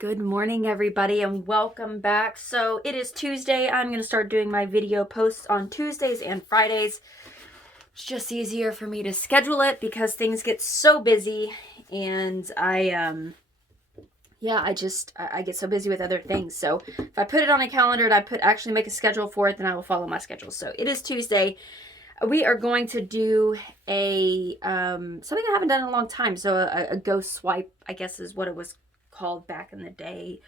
Good morning, everybody, and welcome back. So it is Tuesday. I'm going to start doing my video posts on Tuesdays and Fridays. It's just easier for me to schedule it because things get so busy, and I get so busy with other things. So if I put it on a calendar and I actually make a schedule for it, then I will follow my schedule. So it is Tuesday. We are going to do a something I haven't done in a long time. So a ghost swipe, I guess, is what it was called back in the day.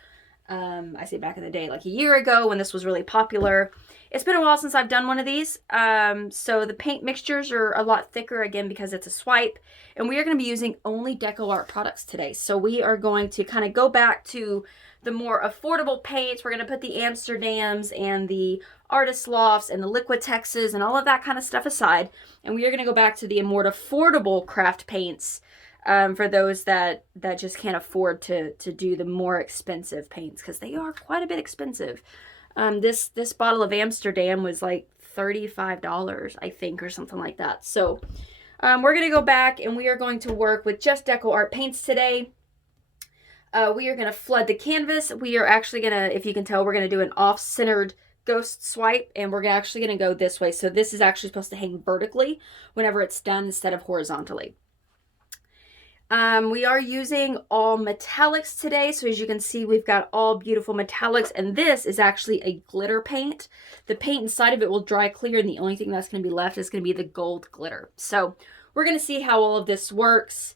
I say back in the day, like a year ago when this was really popular. It's been a while since I've done one of these. So the paint mixtures are a lot thicker, again, because it's a swipe. And we are going to be using only DecoArt products today. So we are going to kind of go back to the more affordable paints. We're going to put the Amsterdams and the Artist Lofts and the Liquitexes and all of that kind of stuff aside. And we are going to go back to the more affordable craft paints for those that just can't afford to do the more expensive paints, because they are quite a bit expensive. This bottle of Amsterdam was like $35, I think, or something like that. So we're going to go back and we are going to work with just DecoArt paints today. We are going to flood the canvas. We are actually going to, if you can tell, we're going to do an off-centered ghost swipe, and we're actually going to go this way. So this is actually supposed to hang vertically whenever it's done instead of horizontally. We are using all metallics today. So as you can see, we've got all beautiful metallics, and this is actually a glitter paint. The paint inside of it will dry clear, and the only thing that's going to be left is going to be the gold glitter. So we're going to see how all of this works.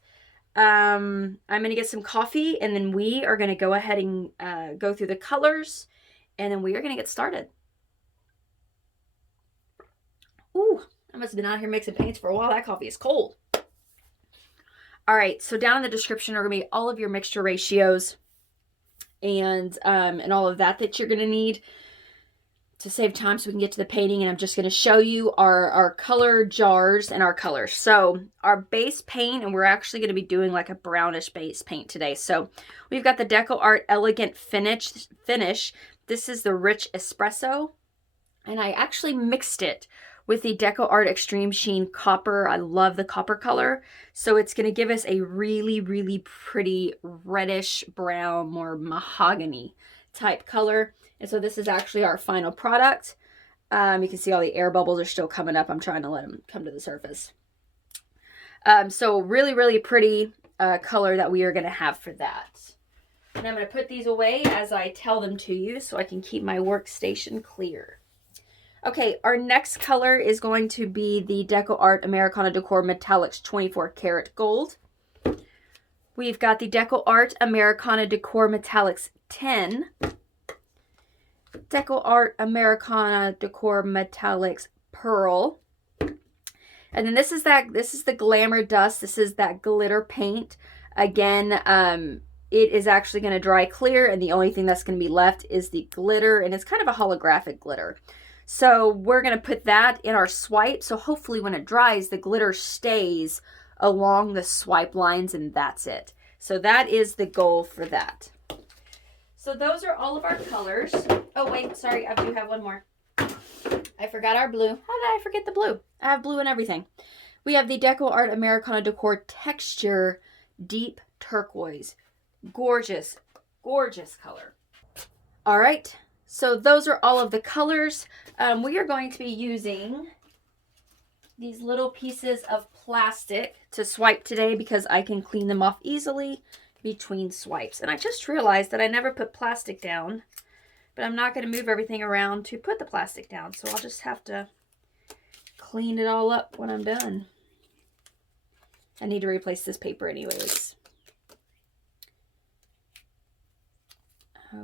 I'm going to get some coffee, and then we are going to go ahead and go through the colors, and then we are going to get started. Ooh, I must have been out here mixing paints for a while. That coffee is cold. All right, so down in the description are going to be all of your mixture ratios and all of that you're going to need to save time so we can get to the painting. And I'm just going to show you our color jars and our colors. So our base paint, and we're actually going to be doing like a brownish base paint today. So we've got the DecoArt Elegant Finish. This is the Rich Espresso, and I actually mixed it with the DecoArt Extreem Sheen Copper. I love the copper color. So it's going to give us a really, really pretty reddish brown, more mahogany type color. And so this is actually our final product. You can see all the air bubbles are still coming up. I'm trying to let them come to the surface. So really, really pretty color that we are going to have for that. And I'm going to put these away as I tell them to you so I can keep my workstation clear. Okay, our next color is going to be the DecoArt Americana Decor Metallics 24 Karat Gold. We've got the DecoArt Americana Decor Metallics 10. DecoArt Americana Decor Metallics Pyrrole. And then this is the Glamour Dust. This is that glitter paint. Again, it is actually going to dry clear, and the only thing that's going to be left is the glitter, and it's kind of a holographic glitter. So we're going to put that in our swipe. So hopefully when it dries, the glitter stays along the swipe lines, and that's it. So that is the goal for that. So those are all of our colors. Oh, wait, sorry, I do have one more. I forgot our blue. How did I forget the blue? I have blue and everything. We have the DecoArt Americana Decor Texture Deep Turquoise. Gorgeous, gorgeous color. All right. So those are all of the colors. We are going to be using these little pieces of plastic to swipe today because I can clean them off easily between swipes. And I just realized that I never put plastic down, but I'm not going to move everything around to put the plastic down. So I'll just have to clean it all up when I'm done. I need to replace this paper anyways.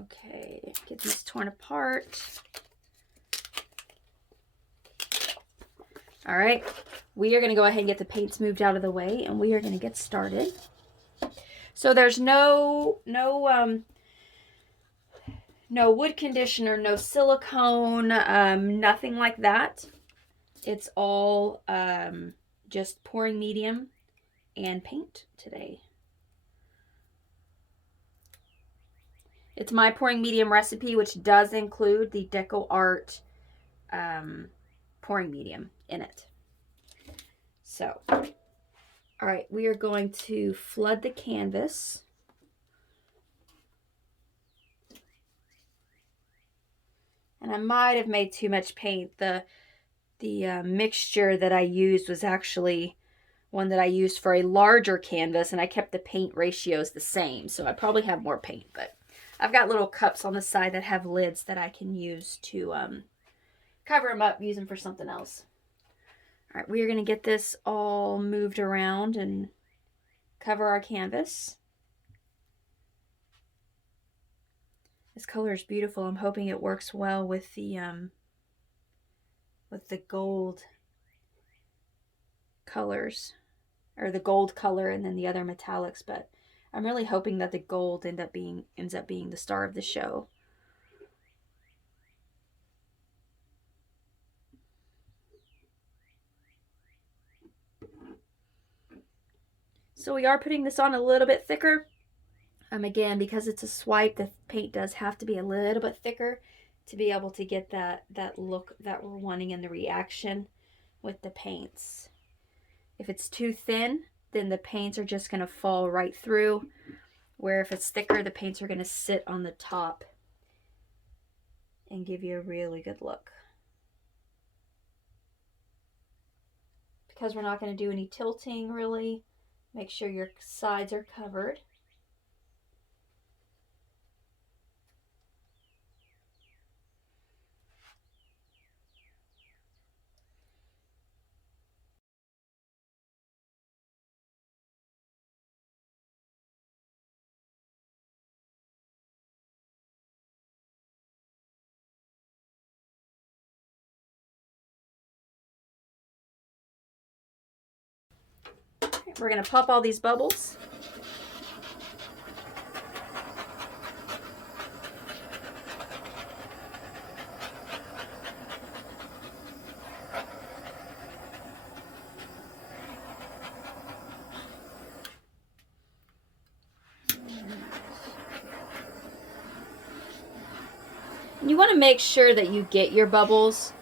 Okay, get these torn apart. All right, we are going to go ahead and get the paints moved out of the way, and we are going to get started. So there's no wood conditioner, no silicone, nothing like that. It's all just pouring medium and paint today. It's my pouring medium recipe, which does include the DecoArt pouring medium in it. So, all right, we are going to flood the canvas And I might have made too much paint. The mixture that I used was actually one that I used for a larger canvas, and I kept the paint ratios the same. So I probably have more paint, but I've got little cups on the side that have lids that I can use to cover them up, use them for something else. All right, we are going to get this all moved around and cover our canvas. This color is beautiful. I'm hoping it works well with the gold colors, or the gold color and then the other metallics, but I'm really hoping that the gold ends up being the star of the show. So we are putting this on a little bit thicker. Again, because it's a swipe, the paint does have to be a little bit thicker to be able to get that look that we're wanting in the reaction with the paints. If it's too thin, then the paints are just going to fall right through, where if it's thicker, the paints are going to sit on the top and give you a really good look. Because we're not going to do any tilting really, make sure your sides are covered. We're going to pop all these bubbles. You want to make sure that you get your bubbles.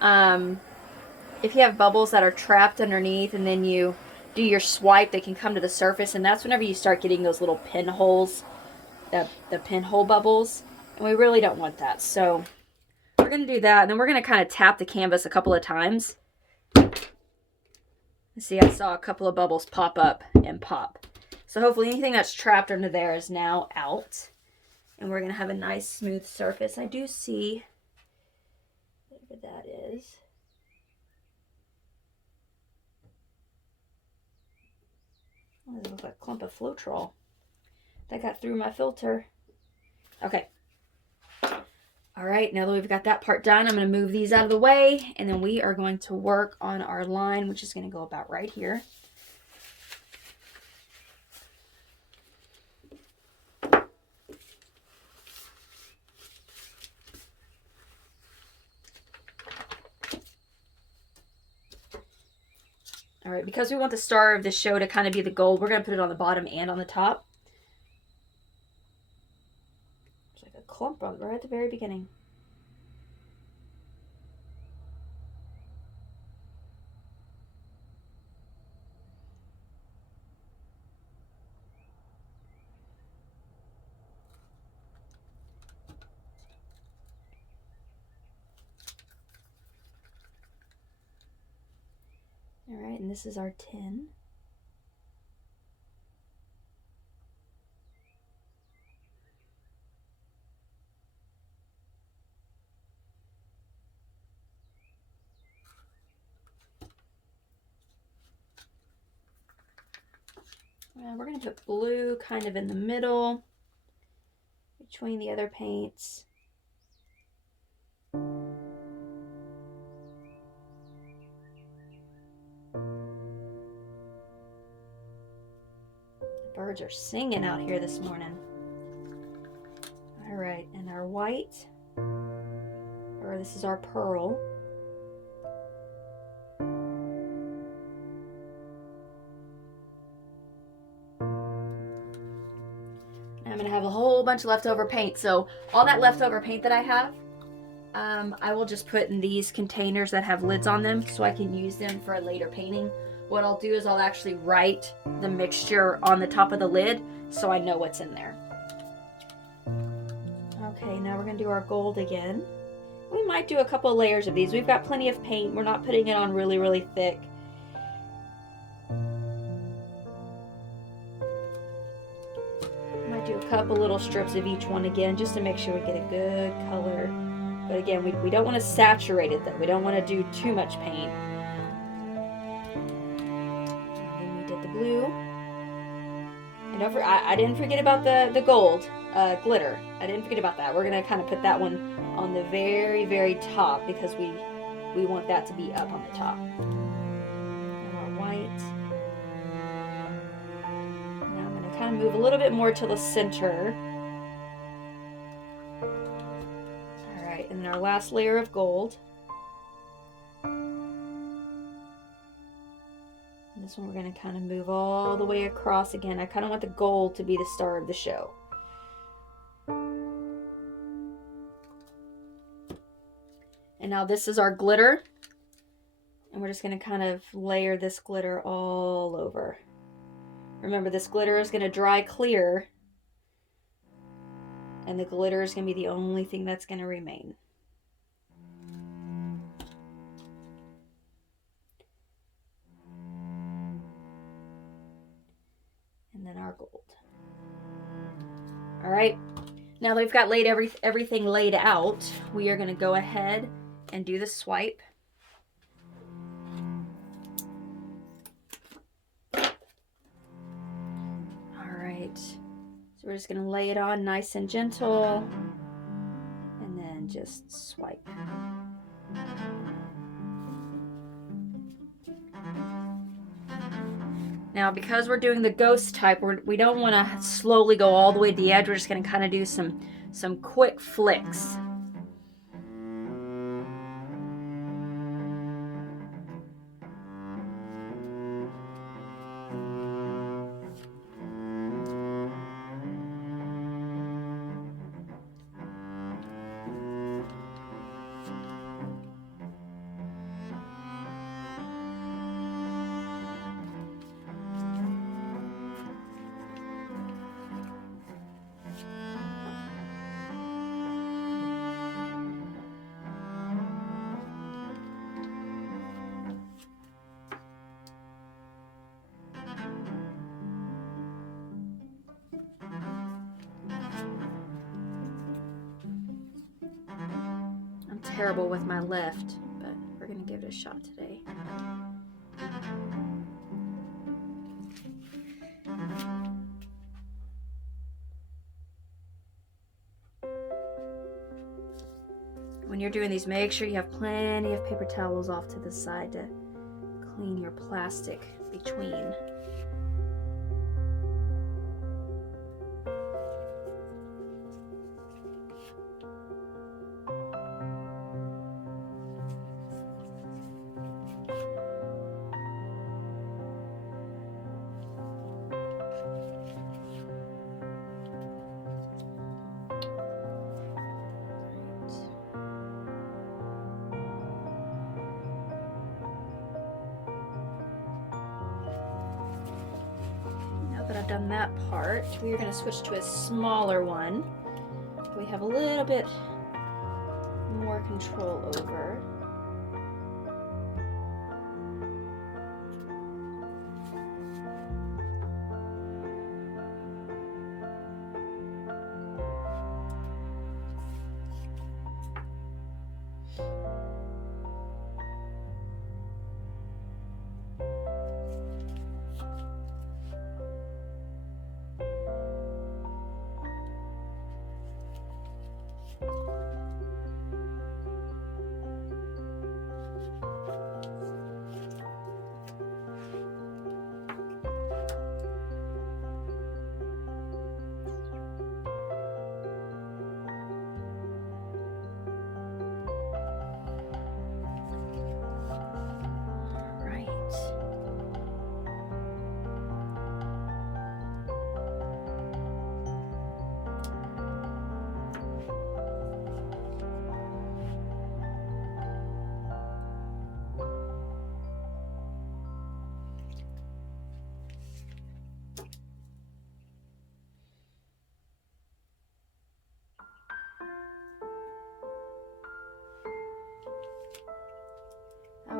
If you have bubbles that are trapped underneath and then you do your swipe, they can come to the surface, and that's whenever you start getting those little pinholes, the pinhole bubbles, and we really don't want that. So we're going to do that, and then we're going to kind of tap the canvas a couple of times. See, I saw a couple of bubbles pop up and pop. So hopefully anything that's trapped under there is now out, and we're going to have a nice smooth surface. I do see whatever that is. Oh, it looks like a clump of floetrol. That got through my filter. Okay. All right, now that we've got that part done, I'm going to move these out of the way, and then we are going to work on our line, which is going to go about right here. All right, because we want the star of the show to kind of be the gold, we're going to put it on the bottom and on the top. It's like a clump right at the very beginning. All right, and this is our 10. We're going to put blue kind of in the middle between the other paints. Birds are singing out here this morning. All right, and our white, or this is our pearl. I'm gonna have a whole bunch of leftover paint. So all that leftover paint that I have, I will just put in these containers that have lids on them so I can use them for a later painting. What I'll do is I'll actually write the mixture on the top of the lid so I know what's in there. Okay, now we're going to do our gold again. We might do a couple layers of these. We've got plenty of paint. We're not putting it on really, really thick. Might do a couple little strips of each one again, just to make sure we get a good color. But again, we don't want to saturate it though. We don't want to do too much paint. And then we did the blue. And I didn't forget about the gold glitter. I didn't forget about that. We're gonna kind of put that one on the very, very top because we want that to be up on the top. And our white. Now I'm gonna kind of move a little bit more to the center. All right, and then our last layer of gold. And this one we're gonna kind of move all the way across again. I kind of want the gold to be the star of the show. And now this is our glitter. And we're just going to kind of layer this glitter all over. Remember, this glitter is going to dry clear. And the glitter is going to be the only thing that's going to remain. And then our gold. All right. Now that we've got everything laid out, we are going to go ahead and do the swipe. All right, so we're just going to lay it on nice and gentle and then just swipe. Now, because we're doing the ghost type, we don't want to slowly go all the way to the edge. We're just going to kind of do some quick flicks. Terrible with my left, but we're gonna give it a shot today. When you're doing these, make sure you have plenty of paper towels off to the side to clean your plastic between. That I've done that part, we are going to switch to a smaller one we have a little bit more control over.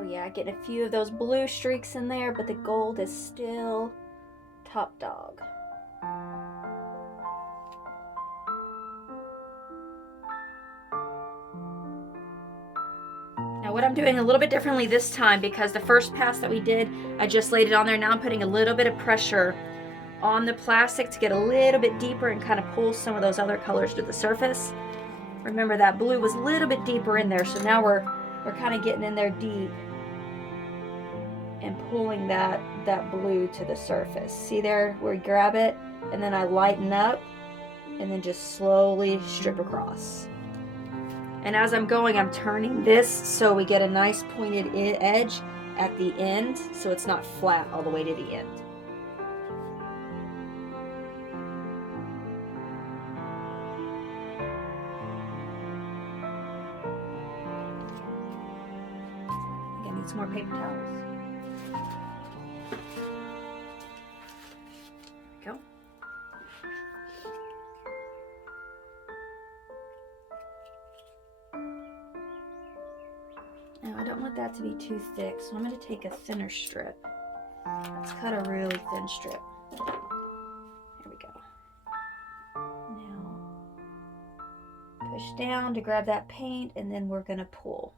yeah, getting a few of those blue streaks in there, but the gold is still top dog. Now what I'm doing a little bit differently this time, because the first pass that we did, I just laid it on there. Now I'm putting a little bit of pressure on the plastic to get a little bit deeper and kind of pull some of those other colors to the surface. Remember that blue was a little bit deeper in there, so now we're kind of getting in there deep and pulling that blue to the surface. See there where we grab it and then I lighten up and then just slowly strip across. And as I'm going, I'm turning this so we get a nice pointed edge at the end, so it's not flat all the way to the end. I think I need some more paper towels. There we go. Now I don't want that to be too thick, so I'm going to take a thinner strip. Let's cut a really thin strip. There we go. Now push down to grab that paint, and then we're going to pull.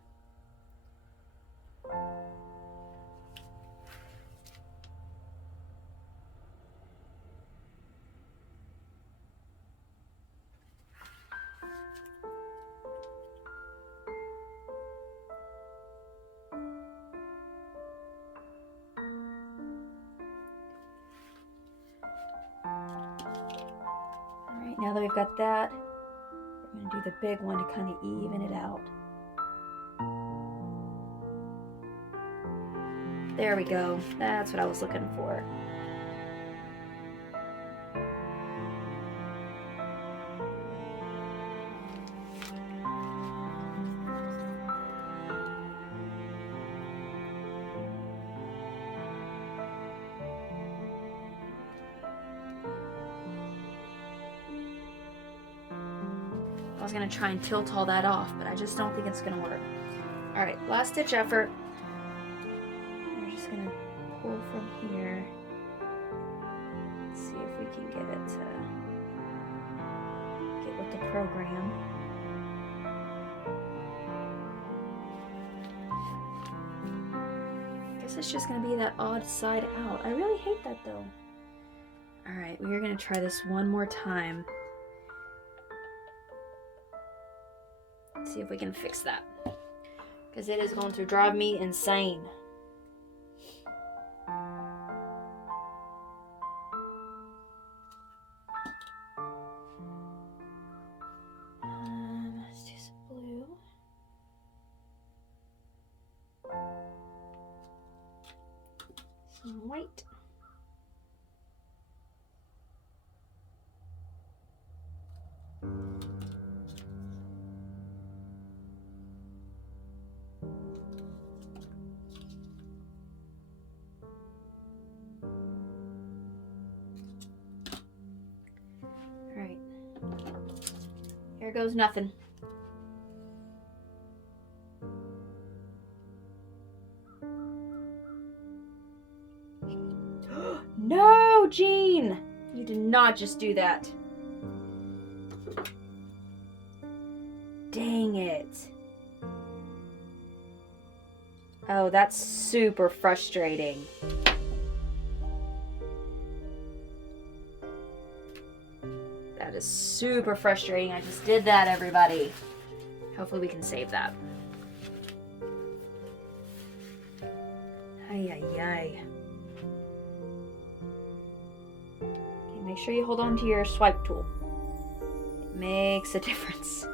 Now that we've got that, we're going to do the big one to kind of even it out. There we go. That's what I was looking for. I was going to try and tilt all that off, but I just don't think it's going to work. All right, last ditch effort. We're just going to pull from here. Let's see if we can get it to get with the program. I guess it's just going to be that odd side out. I really hate that though. All right, we're going to try this one more time. See if we can fix that, because it is going to drive me insane. Let's do some blue. Some white. Here goes nothing. No, Jean! You did not just do that. Dang it. Oh, that's super frustrating. That is super frustrating. I just did that, everybody. Hopefully we can save that. Ay, ay, ay. Okay, make sure you hold on to your swipe tool. It makes a difference.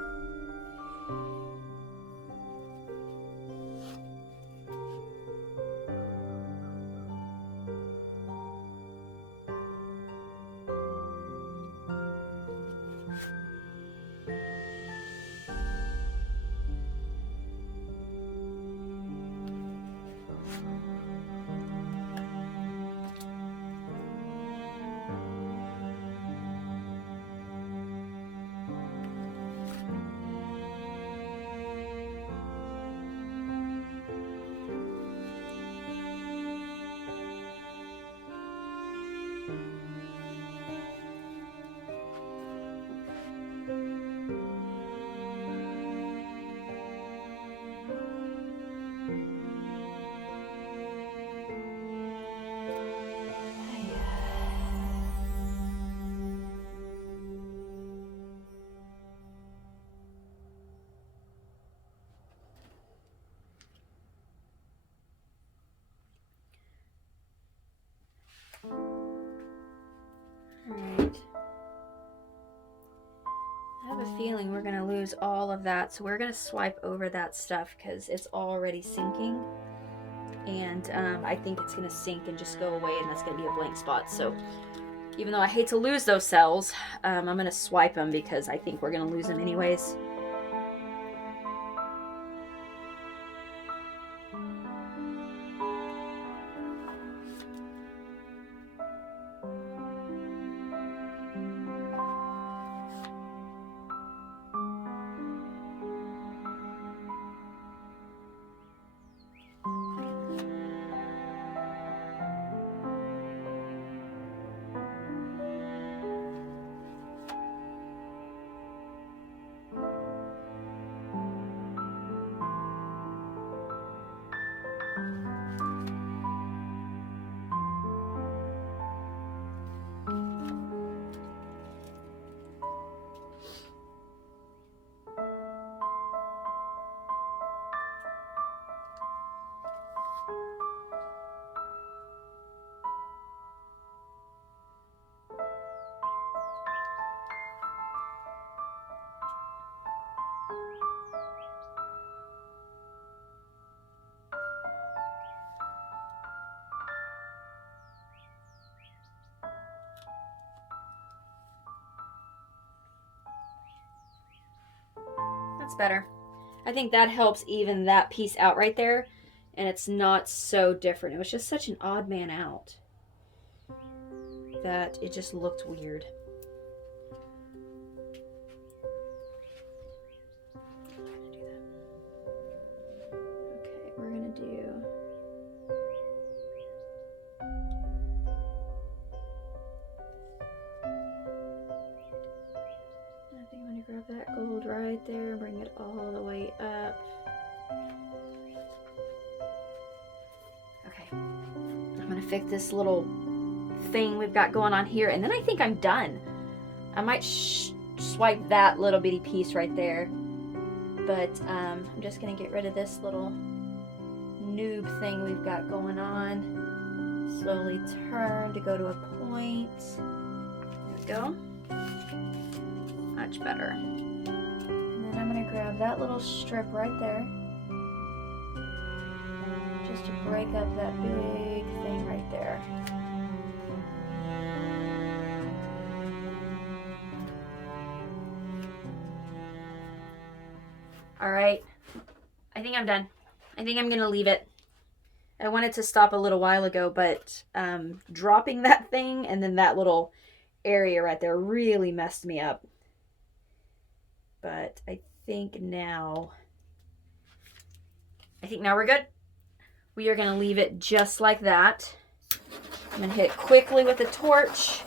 feeling we're gonna lose all of that, so we're gonna swipe over that stuff because it's already sinking, and I think it's gonna sink and just go away, and that's gonna be a blank spot. So even though I hate to lose those cells, I'm gonna swipe them because I think we're gonna lose them anyways. That's better. I think that helps even that piece out right there, and it's not so different. It was just such an odd man out that it just looked weird. Okay, we're gonna do grab that gold right there and bring it all the way up. Okay, I'm gonna fix this little thing we've got going on here, and then I think I'm done. I might swipe that little bitty piece right there, but I'm just gonna get rid of this little noob thing we've got going on. Slowly turn to go to a point. There we go. Much better. And then I'm going to grab that little strip right there, just to break up that big thing right there. Alright, I think I'm done. I think I'm going to leave it. I wanted to stop a little while ago, but dropping that thing and then that little area right there really messed me up. But I think now we're good. We are going to leave it just like that. I'm going to hit it quickly with a torch.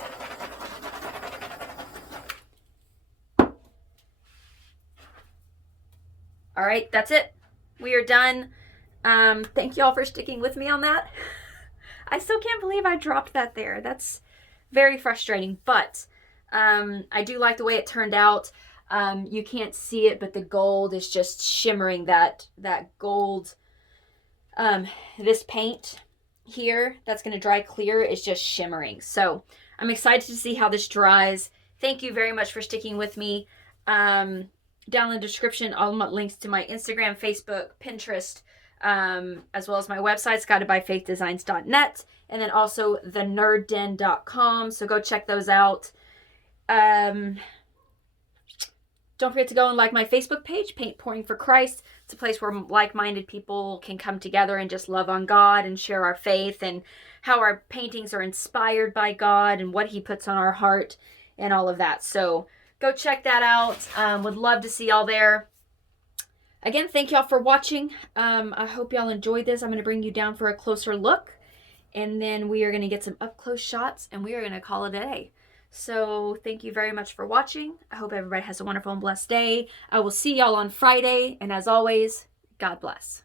All right, that's it. We are done. Thank you all for sticking with me on that. I still can't believe I dropped that there. That's very frustrating, but I do like the way it turned out. You can't see it, but the gold is just shimmering. That gold, this paint here that's going to dry clear is just shimmering. So I'm excited to see how this dries. Thank you very much for sticking with me. Down in the description, all my links to my Instagram, Facebook, Pinterest, as well as my website, guidedbyfaithdesigns.net, and then also thenerdden.com. So go check those out. Don't forget to go and like my Facebook page, Paint Pouring for Christ. It's a place where like-minded people can come together and just love on God and share our faith and how our paintings are inspired by God and what He puts on our heart and all of that. So go check that out. Would love to see y'all there. Again, thank y'all for watching. I hope y'all enjoyed this. I'm going to bring you down for a closer look, and then we are going to get some up-close shots, and we are going to call it a day. So thank you very much for watching. I hope everybody has a wonderful and blessed day. I will see y'all on Friday. And as always, God bless.